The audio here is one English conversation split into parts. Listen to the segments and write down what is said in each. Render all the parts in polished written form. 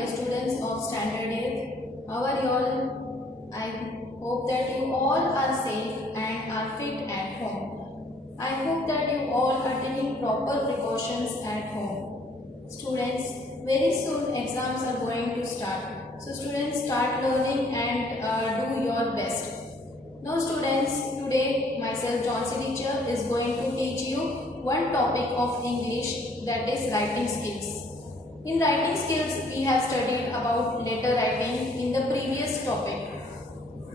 dear students of Standard 8. How are you all? I hope that you all are safe and are fit at home. I hope that you all are taking proper precautions at home. Students, very soon exams are going to start. So students, start learning and do your best. Now students, today myself Johnson teacher is going to teach you one topic of English, that is writing skills. In writing skills, we have studied about letter writing in the previous topic,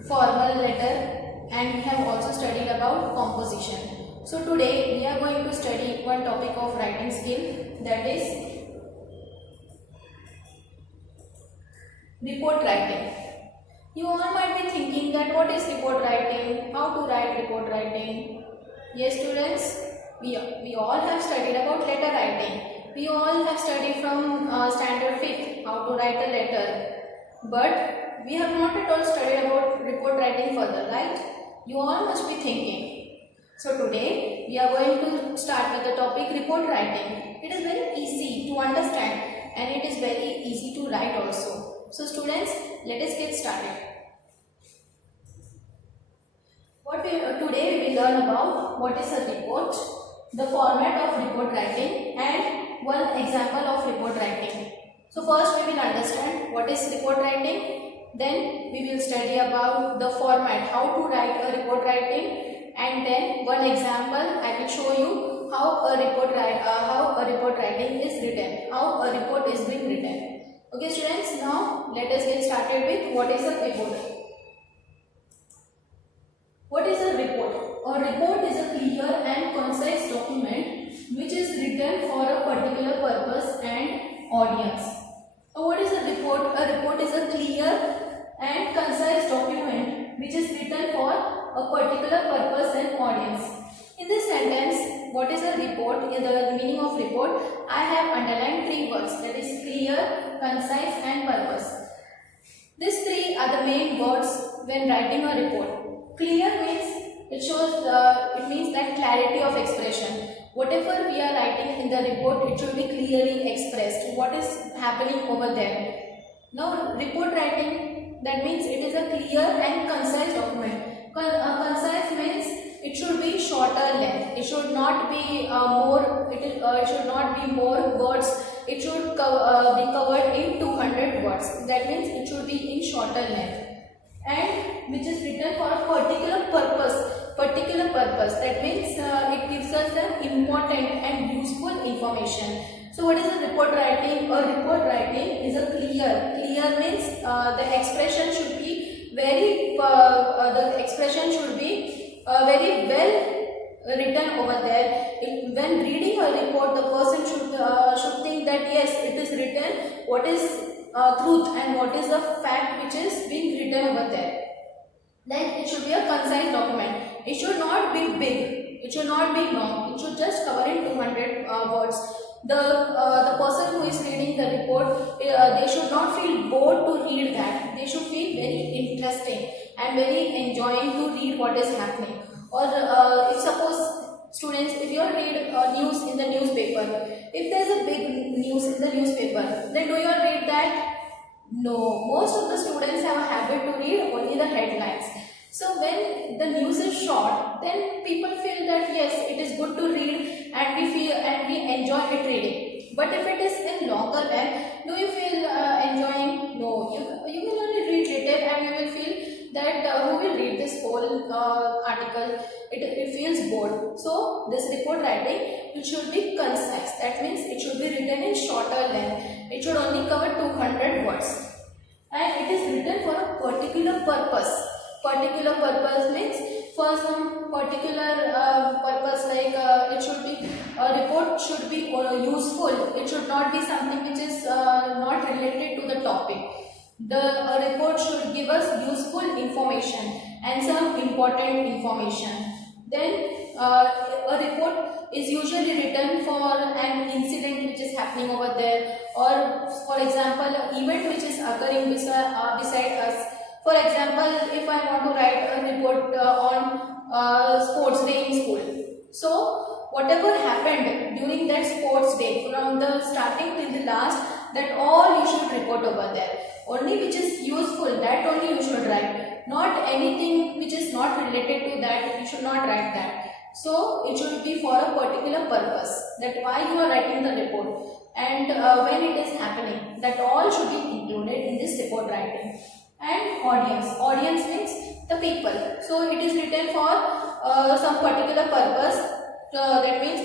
formal letter, and we have also studied about composition. So today we are going to study one topic of writing skill, that is report writing. You all might be thinking that what is report writing, how to write report writing. Yes students, we all have studied about letter writing. We all have studied from standard 5th how to write a letter. But we have not at all studied about report writing further, right? You all must be thinking. So today we are going to start with the topic report writing. It is very easy to understand and it is very easy to write also. So students, let us get started. Today we will learn about what is a report, the format of report writing, and one example of report writing. So first we will understand what is report writing, then we will study about the format, how to write a report writing, and then one example I will show you how a report writing is written, how a report is being written. Okay students, now let us get started with what is a report. What is a report? A report is a clear and concise document which is written for a particular purpose and audience. So what is a report? A report is a clear and concise document which is written for a particular purpose and audience. In this sentence, what is a report? In the meaning of report, I have underlined three words, that is clear, concise and purpose. These three are the main words when writing a report. Clear means it means that clarity of expression. Whatever we are writing in the report, it should be clearly expressed. What is happening over there? Now, report writing, that means it is a clear and concise document. Concise means it should be shorter length. It should not be it should not be more words. It should be covered in 200 words. That means it should be in shorter length, and which is written for a particular purpose. That means it gives us an important and useful information. So what is a report writing? A report writing is a clear. Clear means the expression should be very very well written over there. When reading a report, the person should think that yes, it is written what is truth and what is the fact which is being written over there. Then it should be a concise document. It should not be big. It should not be long. It should just cover in 200 words. The person who is reading the report, they should not feel bored to read that. They should feel very interesting and very enjoying to read what is happening. Or if suppose students, if you read news in the newspaper, if there is a big news in the newspaper, then do you read that? No, most of the students have a habit to read only the headlines. So when the news is short, then people feel that yes, it is good to read and we enjoy it reading. But if it is in longer length, do you feel enjoying? No, you will only read little and you will feel that who will read this whole article? It feels bored. So this report writing, it should be concise. That means it should be written in shorter length. It should only cover 200 words. And it is written for a particular purpose. Particular purpose means for some particular purpose, like it should be, a report should be useful. It should not be something which is not related to the topic. The report should give us useful information and some important information. Then a report is usually written for an incident which is happening over there, or for example, an event which is occurring beside us. For example, if I want to write a report on sports day in school. So whatever happened during that sports day, from the starting till the last, that all you should report over there. Only which is useful, that only you should write. Not anything which is not related to that, you should not write that. So it should be for a particular purpose, that why you are writing the report and when it is happening, that all should be included in this report writing. And audience means the people. So it is written for some particular purpose. That means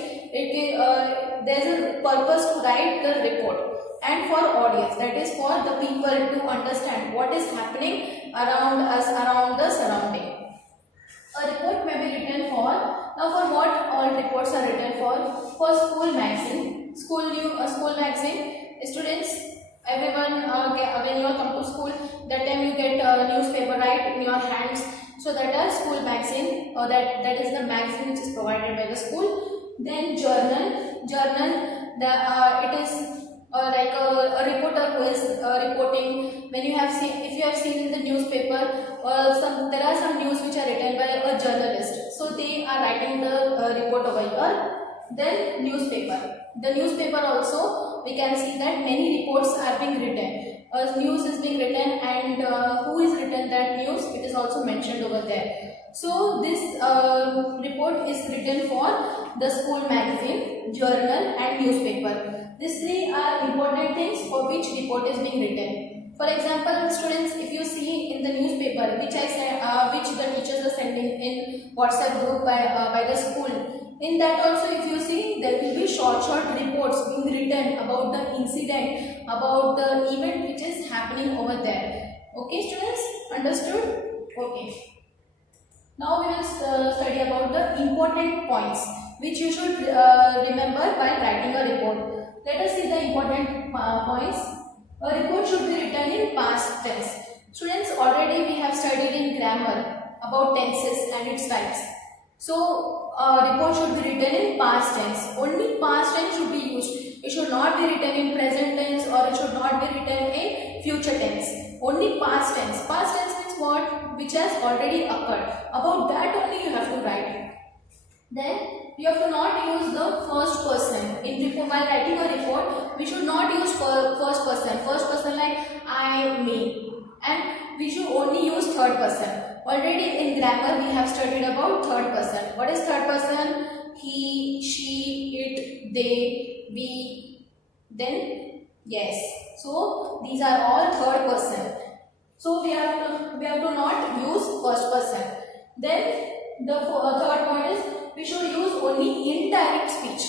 there is a purpose to write the report. And for audience, that is for the people to understand what is happening around us, around the surrounding. A report may be written for, now for what all reports are written for? For school magazine, school magazine, students, everyone, when you come to school, that time you get a newspaper right in your hands. So that is school magazine, or that is the magazine which is provided by the school. Then journal, it is like a reporter who is reporting. When you have seen, if you have seen in the newspaper, there are some news which are written by a journalist. So they are writing the report over here. Then newspaper. The newspaper also, we can see that many reports are being written. News is being written, and who is written that news, it is also mentioned over there. So this report is written for the school magazine, journal and newspaper. These three are important things for which report is being written. For example, students, if you see in the newspaper, which the teachers are sending in WhatsApp group by the school, in that also if you see, there will be short reports being written about the incident, about the event which is happening over there. Okay students, understood? Okay. Now we will study about the important points which you should remember while writing a report. Let us see the important points. A report should be written in past tense. Students, already we have studied in grammar about tenses and its types. So a report should be written in past tense. Only past tense should be used. It should not be written in present tense, or it should not be written in future tense. Only past tense. Past tense means what? Which has already occurred. About that only you have to write. Then you have to not use the first person. While writing a report, we should not use first person. First person like I, me. And we should only use third person. Already in grammar we have studied about third person. What is third person? He, she, it, they, we, then yes. So these are all third person. So we have to not use first person. Then the third point is we should use only indirect speech.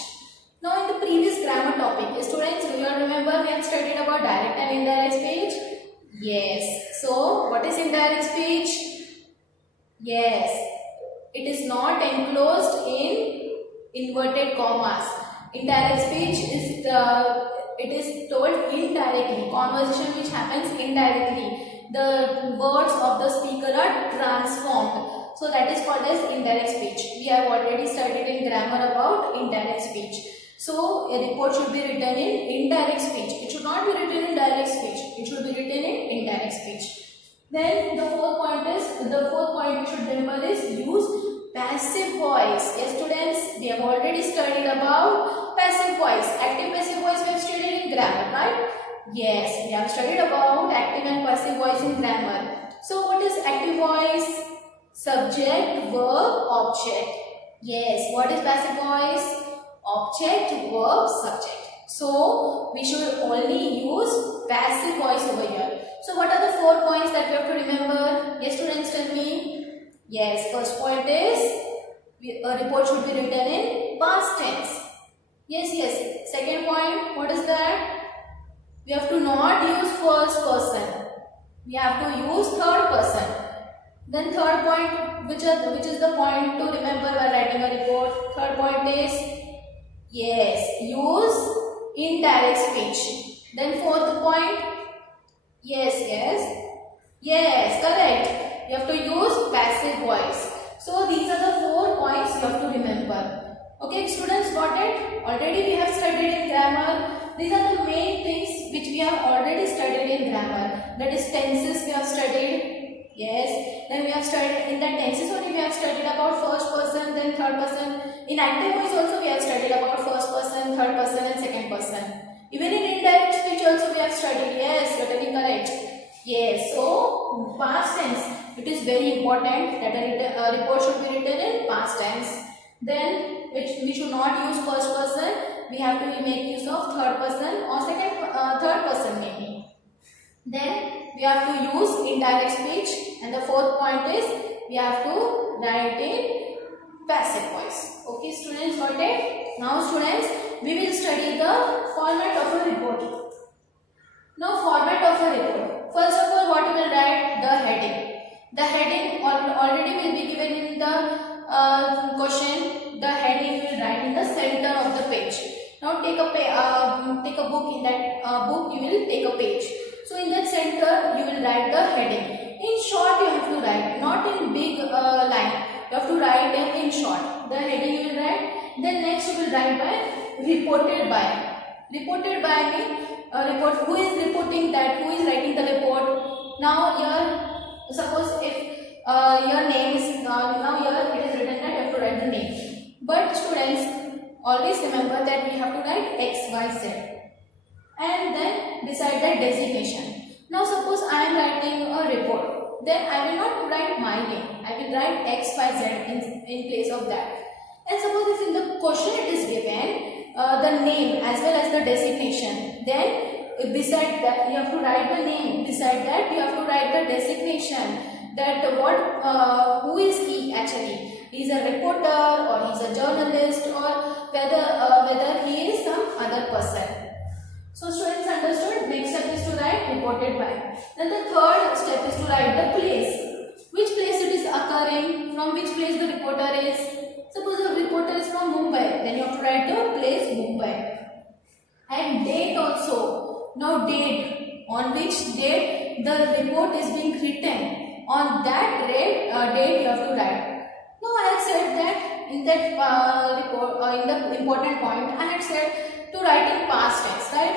Now in the previous grammar topic, students, do you remember we have studied about direct and indirect speech? Yes. So what is indirect speech? Yes. It is not enclosed in inverted commas. Indirect speech is it is told indirectly. Conversation which happens indirectly. The words of the speaker are transformed. So that is called as indirect speech. We have already studied in grammar about indirect speech. So a report should be written in indirect speech. It should not be written in direct speech. It should be written in indirect speech. Then the fourth point we should remember is use passive voice. Yes students, we have already studied about passive voice. Active passive voice we have studied in grammar, right? Yes, we have studied about active and passive voice in grammar. So what is active voice? Subject, verb, object. Yes, what is passive voice? Object, verb, subject. So we should only use passive voice over here. So what are the 4 points that we have to remember? Yes students, tell me. Yes, first point is a report should be written in past tense. Yes. Second point, what is that? We have to not use first person. We have to use third person. Then third point, which is the point to remember while writing a report. Third point is, yes, use indirect speech. Then fourth point, yes, correct. You have to use passive voice. So these are the 4 points you have to remember. Okay, students, got it? Already we have studied in grammar. These are the main things which we have already studied in grammar. That is tenses we have studied. Yes. Then we have studied in the tenses only we have studied about first person, then third person. In active voice also we have studied about first person, third person and second person. Even in indirect speech also we have studied. Yes, totally correct. Yes, so past tense, it is very important that a report should be written in past tense. Then we should not use first person. We have to make use of third person or third person maybe. Then we have to use indirect speech, and the fourth point is we have to write in passive voice. Okay, students, got it? Now, students, we will study the format of a report. Now, format of a report. First of all, what we will write? The heading. The heading already will be given in the question. The heading we will write in the center of the page. Now, take a book. In that book, you will take a page. So, in that center, you will write the heading. In short, you have to write, not in big line. You have to write them in short. The heading you will write. Then next you will write by reported by. Reported by means report. Who is reporting that? Who is writing the report? Now here, suppose if your name is now here it is written that you have to write the name. But students, always remember that we have to write X, Y, Z, and then beside that designation. Now suppose I am writing a report, then I will not write my name. I will write X, Y, Z in place of that. And suppose if in the question it is given the name as well as the designation, then beside that you have to write the name. Beside that you have to write the designation. That who is he actually? He is a reporter or he is a journalist, or whether he is some other person. So students understood. Next step is to write reported by. Then the third step is to write the place. Which place it is occurring, from which place the reporter is. Suppose the reporter is from Mumbai, then you have to write the place Mumbai. And date also. Now date, on which date the report is being written. On that date you have to write. Now I have said that in that report, in the important point, I had said to write in past tense, right?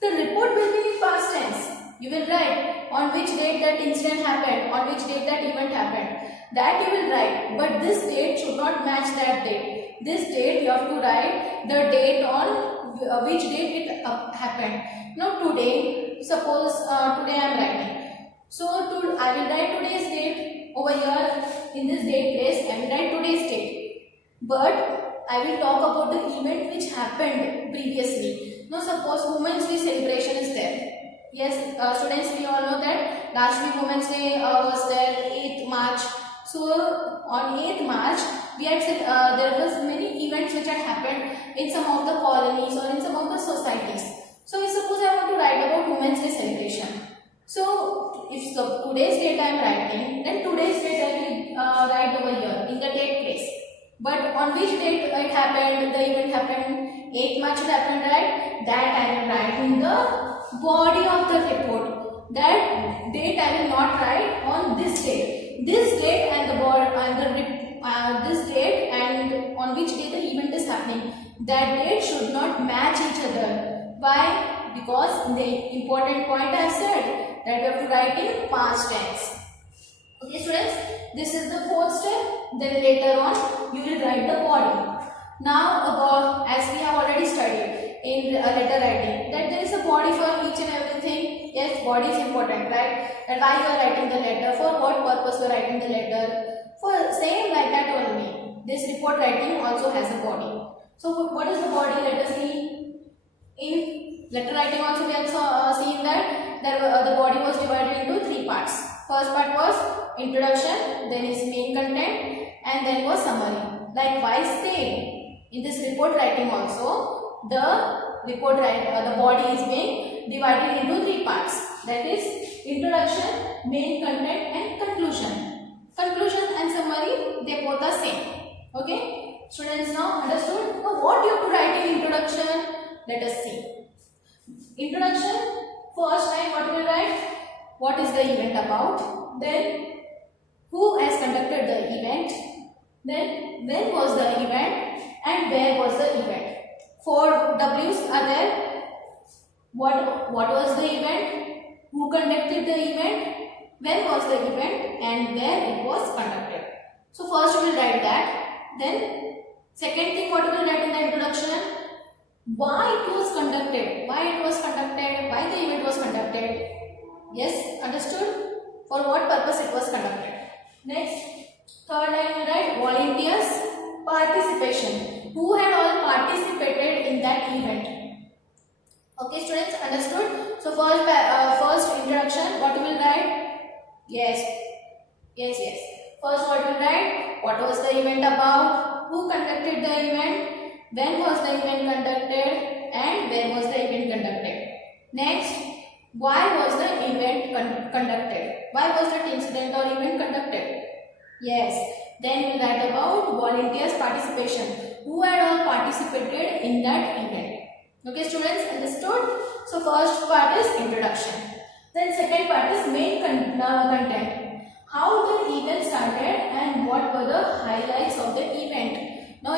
The report will be in past tense. You will write on which date that incident happened, on which date that event happened. That you will write, but this date should not match that date. This date you have to write the date on which date it happened. Now today, suppose today I am writing. So I will write today's date over here in this date place. I will write today's date. But I will talk about the event which happened previously. Now suppose Women's Day celebration is there. Yes, students, we all know that last week Women's Day was there, 8th March. So on 8th March, we had said there was many events which had happened in some of the colonies or in some of the societies. So suppose I want to write about Women's Day celebration. So if today's date I am writing, then today's date I will write over here in the date place. But on which date it happened, the event happened, 8th March it happened, right? That I will write in the body of the report. That date I will not write on this date. This date and the body and this date and on which day the event is happening, that date should not match each other. Why? Because in the important point I have said that we have to write in past tense. Okay students, this is the fourth step. Then later on you will write the body. Now as we have already studied in letter writing that there is a body for each and everything. Yes, body is important, right? And why you are writing the letter, for what purpose you are writing the letter. For same like that only. This report writing also has a body. So what is the body? Let us see. In letter writing also we have seen that the body was divided into three parts. First part was introduction, then is main content, and then was summary. Likewise same in this report writing also the body is being divided into three parts. That is introduction, main content, and conclusion. Conclusion and summary, they both are same. Okay, students, now understood? Now what you have to write in introduction? Let us see. Introduction, first line what you will write? What is the event about? Then who has conducted the event? Then when was the event and where was the event? 4 W's are there. What was the event? Who conducted the event? When was the event and where it was conducted? So first we will write that. Then second thing what we will write in the introduction? why it was conducted, why the event was conducted. Yes, understood? For what purpose it was conducted. Next, third line you write volunteers participation. Who had all participated in that event? Okay, students, understood? So first introduction, what you will write? Yes. First, what you will write? What was the event about? Who conducted the event? When was the event conducted? And where was the event conducted? Next, why was the event conducted? Why was that incident or event conducted? Yes. Then we will write about volunteers participation. Who had all participated in that event? Okay, students, understood? So first part is introduction. Then second part is main content. How the event started and what were the highlights of the event. Now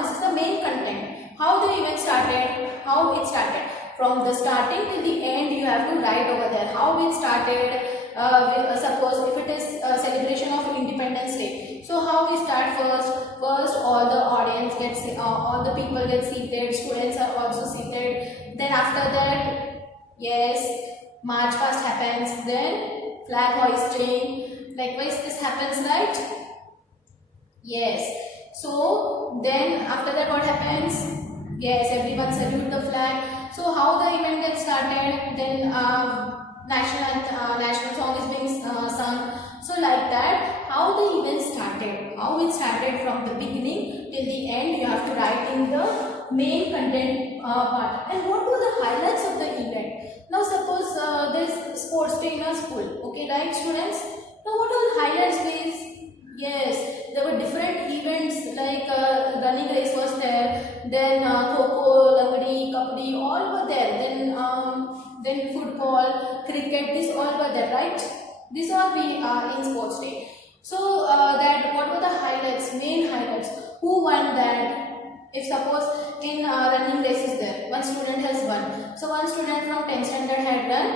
this is the main content. How the event started, how it started. From the starting till the end you have to write over there. How it started. Suppose if it is a celebration of Independence Day. So how we start first? First all the audience gets, all the people get seated. Students are also seated. Then after that, yes, march past happens. Then flag hoisting. Likewise this happens, right? Yes. So then after that what happens? Yes, everyone salute the flag. So how the event gets started? Then national song is being sung. So like that, how the event started, how it started from the beginning till the end, you have to write in the main content part. And what were the highlights of the event? Now suppose there is sports day in our school, okay, right students? Now what are the highlights please? Yes, there were different events like running race was there, then kho-kho, langdi, kabaddi, all were there. Then football, cricket, this all were there, right? These all be in sports day. So that what were the highlights, main highlights? Who won that? If suppose in running race is there, one student has won. So one student from 10th standard had done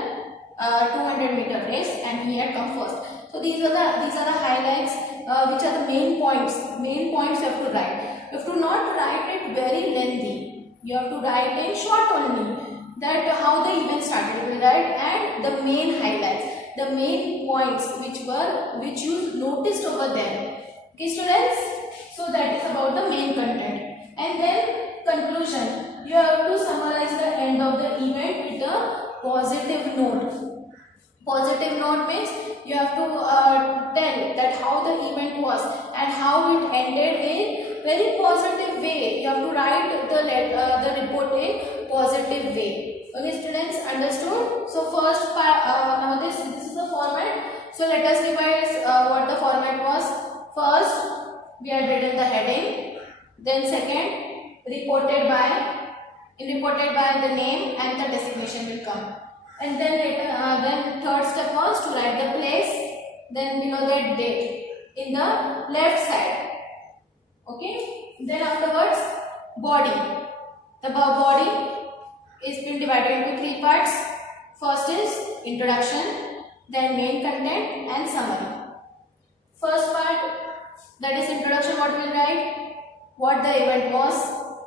200-meter race and he had come first. So these are the highlights, which are the main points. Main points you have to write. You have to not write it very lengthy. You have to write in short only. That how the event started. You will write and the main highlights, the main points which you noticed over there. Okay, students. So that is about the main content. And then conclusion. You have to summarize the end of the event with a positive note. Positive note means you have to tell that how the event was and how it ended in very positive way. You have to write the report in positive way. Okay, students, understood? So first part, now this is the format. So let us revise what the format was. First, we had written the heading. Then second, reported by the name and the designation will come. And then then third step was to write the place, then below that date in the left side. Okay. Then afterwards, body. The body is been divided into three parts. First is introduction, then main content and summary. First part, that is introduction, what we will write? What the event was,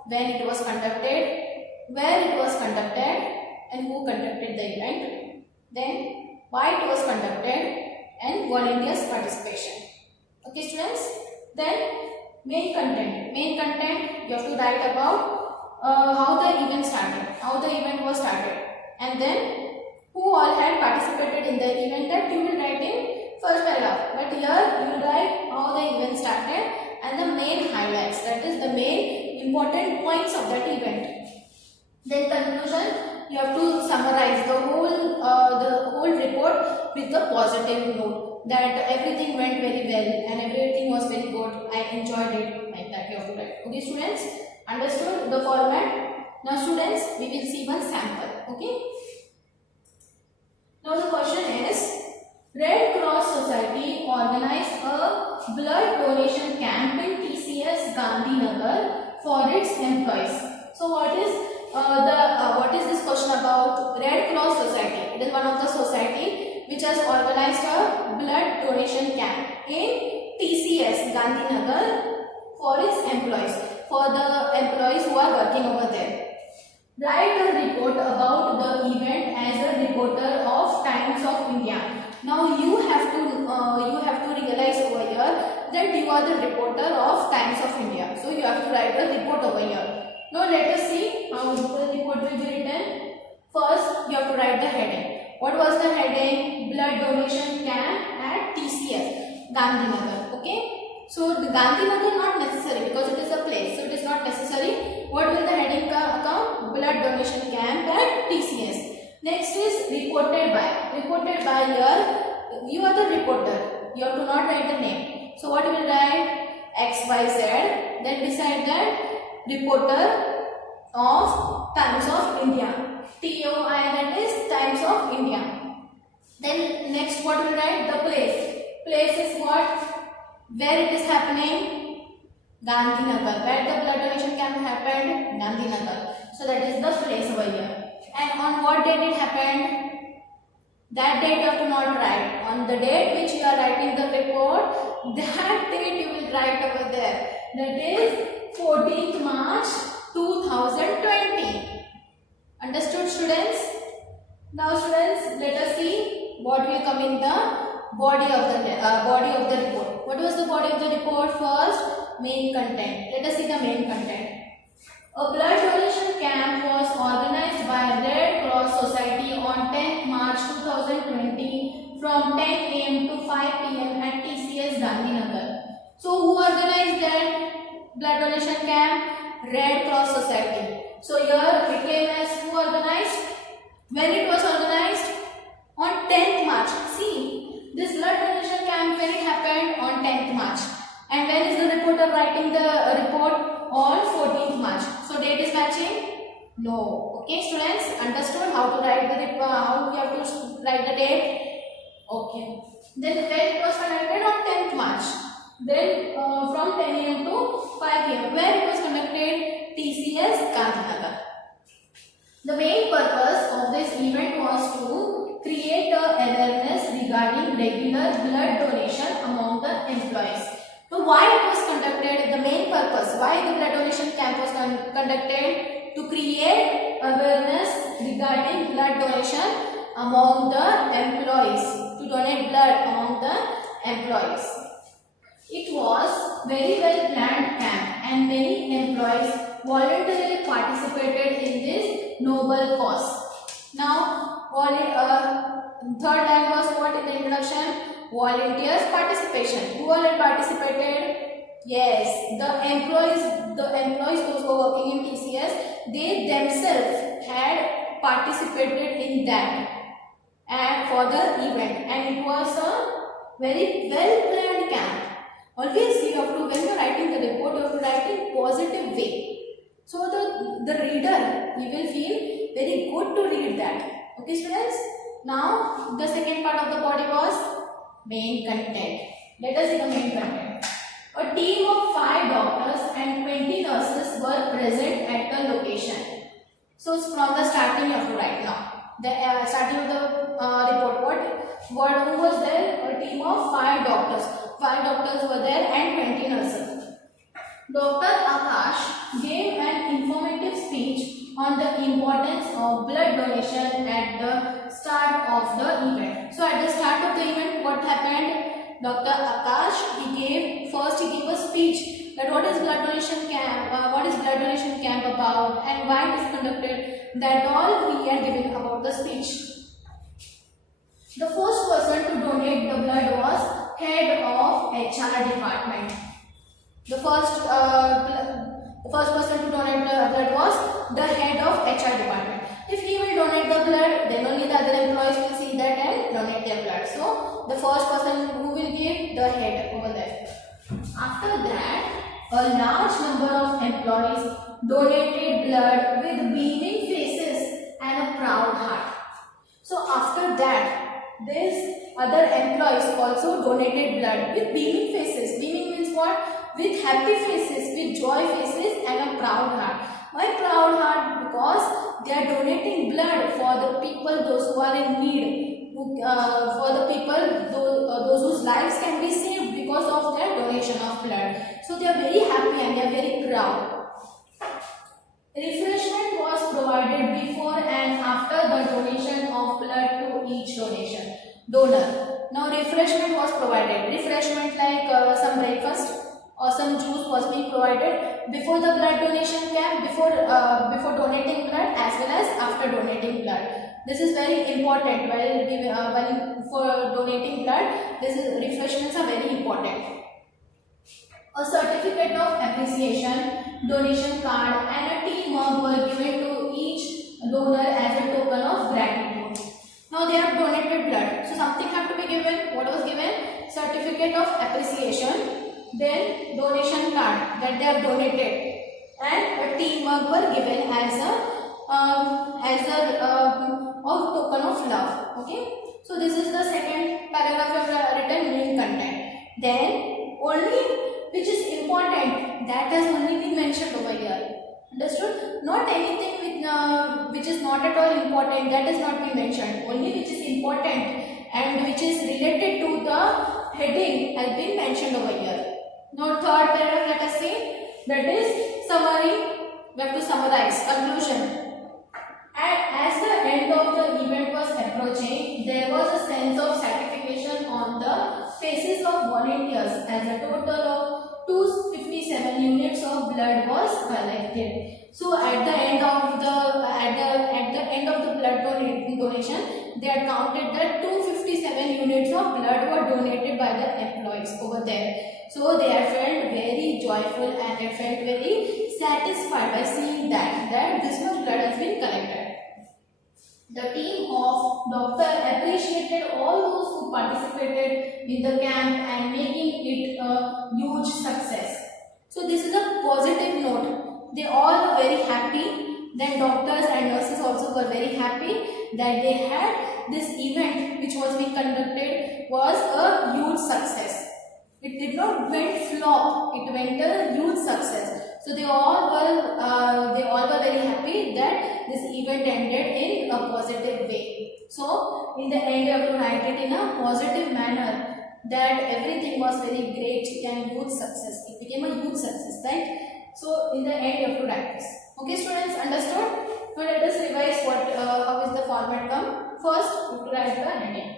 when it was conducted, where it was conducted, and who conducted the event, then why it was conducted, and volunteers participation. Okay students, then main content. Main content you have to write about how the event started, how the event was started, and then who all had participated in the event. That you will write in first paragraph, but here you will write how the event started and the main highlights, that is the main important points of that event. Then conclusion, you have to summarize the whole report with a positive note that everything went very well and everything was very good. I enjoyed it, like that you have to write. Okay students, understood the format? Now students, we will see one sample. Okay. Now the question is, Red Cross Society organized a blood donation camp in TCS Gandhinagar for its employees. So what is this question about? Red Cross Society. It is one of the society which has organized a blood donation camp in TCS Gandhinagar for its employees. for the employees who are working over there. Write a report about the event as a reporter of Times of India. Now you have to realize over here that you are the reporter of Times of India. So you have to write a report over here. Now let us see how the report will be written. First, you have to write the heading. What was the heading? Blood donation camp at TCS, Gandhinagar. Okay. So the Gandhinagar not necessary because it is a place. So it is not necessary. What will the heading come? Blood donation camp at TCS. Next is reported by. Reported by here, you are the reporter. You have to not write the name. So what you will write? XYZ. Then beside that, reporter of Times of India. TOI, that is Times of India. Then next what will write? The place. Place is what? Where it is happening? Gandhinagar. Where the blood donation camp happened? Gandhinagar. So that is the place over here. And on what date it happened? That date you have to not write. On the date which you are writing the report, that date you will write over there. That is 14th March 2020. Understood, students? Now students, let us see what will come in the body of the report. What was the body of the report? First, main content. Let us see the main content. A blood donation camp was organized by Red Cross Society on 10th March 2020 from 10 am to 5 pm at TCS Gandhinagar. So who organized that blood donation camp? Red Cross Society. So here it came as who organized? When it was organized? On 10th March. See, this blood donation camp when it happened on 10th March. And when is the reporter writing the report? On 14th March. So date is matching? No. Okay, students, understood how to write the report, how we have to write the date? Okay. Then when it was conducted on 10th March. Then from 10 am to 5 pm. Where it was conducted? TCS Gandhinagar. The main purpose of this event was to create awareness regarding regular blood donation among the employees. So why it was conducted? The main purpose. Why the blood donation camp was conducted? To create awareness regarding blood donation among the employees. To donate blood among the employees. It was very well planned camp and many employees voluntarily participated in this noble cause. Now, third line was what in the introduction? Volunteers participation. Who all participated? Yes, the employees those who were working in TCS, they themselves had participated in that and for the event, and it was a very well planned camp. Always you have to, when you are writing the report, you have to write in positive way. So the reader, he will feel very good to read that. Okay students? Now the second part of the body was main content. Let us see the main content. A team of 5 doctors and 20 nurses were present at the location. So from the starting you have to write now. The starting of the report. Who was there? A team of 5 doctors. 5 doctors were there and 20 nurses. Dr. Akash gave an informative speech on the importance of blood donation at the start of the event. So at the start of the event, what happened? Dr. Akash, he gave a speech that what is blood donation camp about and why it is conducted. That all he had given about the speech. The first person to donate the blood was head of HR department. The first person to donate the blood was the head of HR department. If he will donate the blood, then only the other employees will see that and donate their blood. So the first person who will give, the head over there. After that, a large number of employees donated blood with beaming faces and a proud heart. So after that, these other employees also donated blood with beaming faces. Beaming means what? With happy faces, with joy faces and a proud heart. Why proud heart? Because they are donating blood for the people, those who are in need, for the people, those whose lives can be saved because of their donation of blood. So they are very happy and they are very proud. Refreshment was provided before and after the donation of blood to each donor. Now refreshment was provided. Refreshment like some breakfast or some juice was being provided before the blood donation camp, before donating blood as well as after donating blood. This is very important while for donating blood. Refreshments are very important. A certificate of appreciation, donation card and a tea mug were given to each donor as a token of gratitude. Now they have donated blood. So something have to be given. What was given? Certificate of appreciation, then donation card that they have donated, and a tea mug were given as a token of love. Okay. So this is the second paragraph of the written main content. Then only which is important, that has only been mentioned over here. Understood? Not anything which is not at all important, that has not been mentioned. Only which is important and which is related to the heading has been mentioned over here. Now third paragraph, let us see, that is summary. We have to summarize, conclusion. And as the end of the event was approaching, there was a sense of satisfaction on the faces of volunteers as a total of 257 units of blood was collected. So at the end of the blood donation, they had counted that 257 units of blood were donated by the employees over there. So they had felt very joyful and they felt very satisfied by seeing that this much blood has been collected. The team of doctor appreciated all those who participated in the camp and making it a huge success. So this is a positive note. They all were very happy. Then doctors and nurses also were very happy that they had this event which was being conducted was a huge success. It did not went flop. It went a huge success. So they all were very happy that this event ended in a positive way. So in the end, you have to write it in a positive manner that everything was very great and huge success. It became a huge success, right? So in the end, you have to write this. Okay, students, understood? Now let us revise how is the format come. First, you have to write the heading.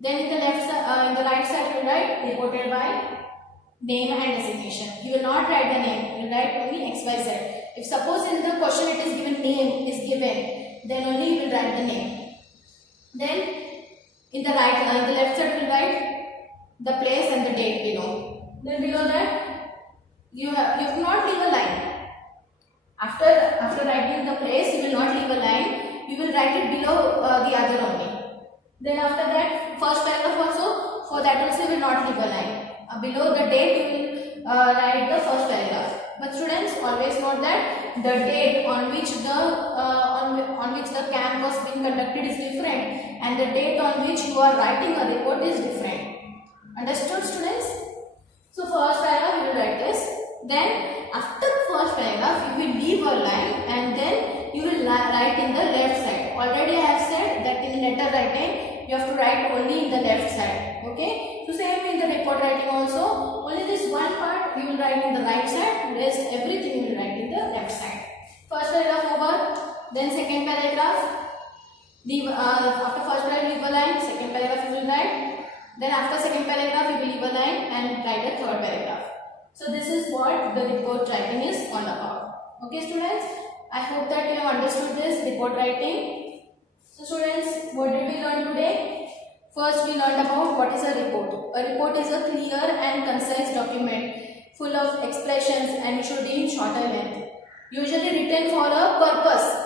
Then in the right side, you will write reported by name and designation. You will not write the name, you will write only XYZ. If suppose in the question it is given name is given, then only you will write the name. Then in the left side you will write the place and the date below. Then below that you have to not leave a line. After writing the place, you will not leave a line. You will write it below the other only. Then after that, first paragraph also, for that also you will not leave a line. Below the date you will write the first paragraph. But students, always note that the date on which the camp was being conducted is different, and the date on which you are writing a report is different. Understood, students? So first paragraph you will write this. Then after the first paragraph you will leave a line and then you will write in the left side. Already I have said that in letter writing you have to write only in the left side. Okay? So same in the report writing also. Only this one part you will write in the right side. Rest everything you will write in the left side. First paragraph over. Then second paragraph. After first paragraph leave a line. Second paragraph you will write. Then after second paragraph you will leave a line and write a third paragraph. So this is what the report writing is all about. Okay, students? I hope that you have understood this report writing. So students, what did we learn today? First, we learned about what is a report. A report is a clear and concise document full of expressions and should be in shorter length. Usually written for a purpose.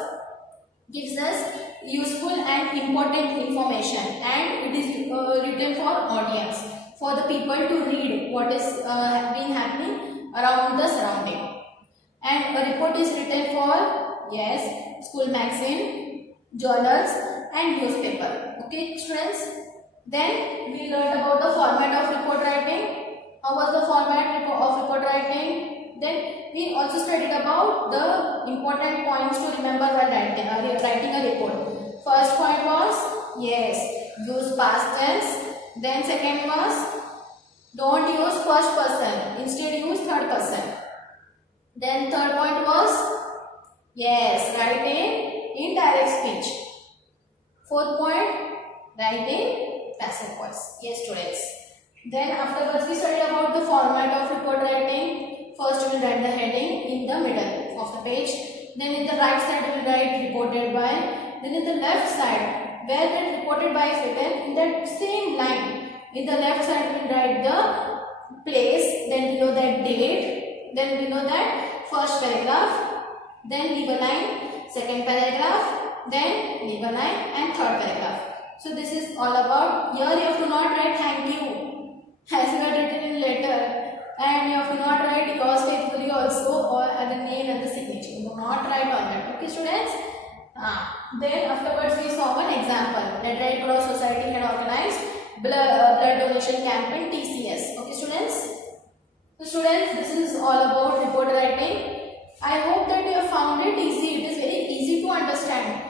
Gives us useful and important information, and it is written for audience, for the people to read what is been happening around the surrounding. And a report is written for, yes, school magazine, journals and newspaper. Okay, students? Then we learned about the format of report writing. How was the format of report writing? Then we also studied about the important points to remember while writing a report. First point was, yes, use past tense. Then second was, don't use first person, instead use third person. Then third point was, Yes, write in indirect speech. Fourth point, write in passive voice. Yes, students. Then afterwards we study about the format of report writing. First we will write the heading in the middle of the page. Then in the right side we will write reported by. Then in the left side, where that reported by is written, in that same line, in the left side we will write the place, then below that date, then below that first paragraph, then leave a line, second paragraph, then leave a line, and third paragraph. So this is all about. Here you have to not write thank you as you had written in letter, and you have to not write yours faithfully also, or the name and the signature. You do not write on that. Okay, students. Then afterwards we saw one example that Red Cross Society had organized blood donation campaign TCS. Okay, students. So students, this is all about report writing. I hope that you have found it easy. It is very easy to understand.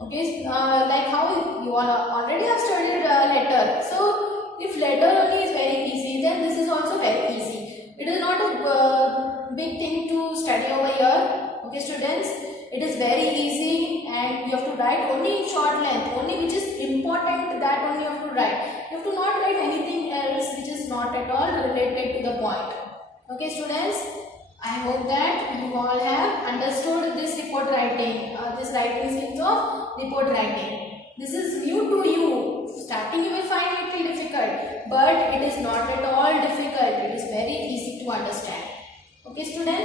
Okay, like how you already have studied letter. So if letter only is very easy, then this is also very easy. It is not a big thing to study over here. Okay, students, it is very easy, and you have to write only in short length, only which is important, that only you have to write. You have to not write anything else which is not at all related to the point. Okay, students. I hope that you all have understood this report writing, this writing skills of report writing. This is new to you. Starting you will find it little difficult, but it is not at all difficult. It is very easy to understand. Okay, students.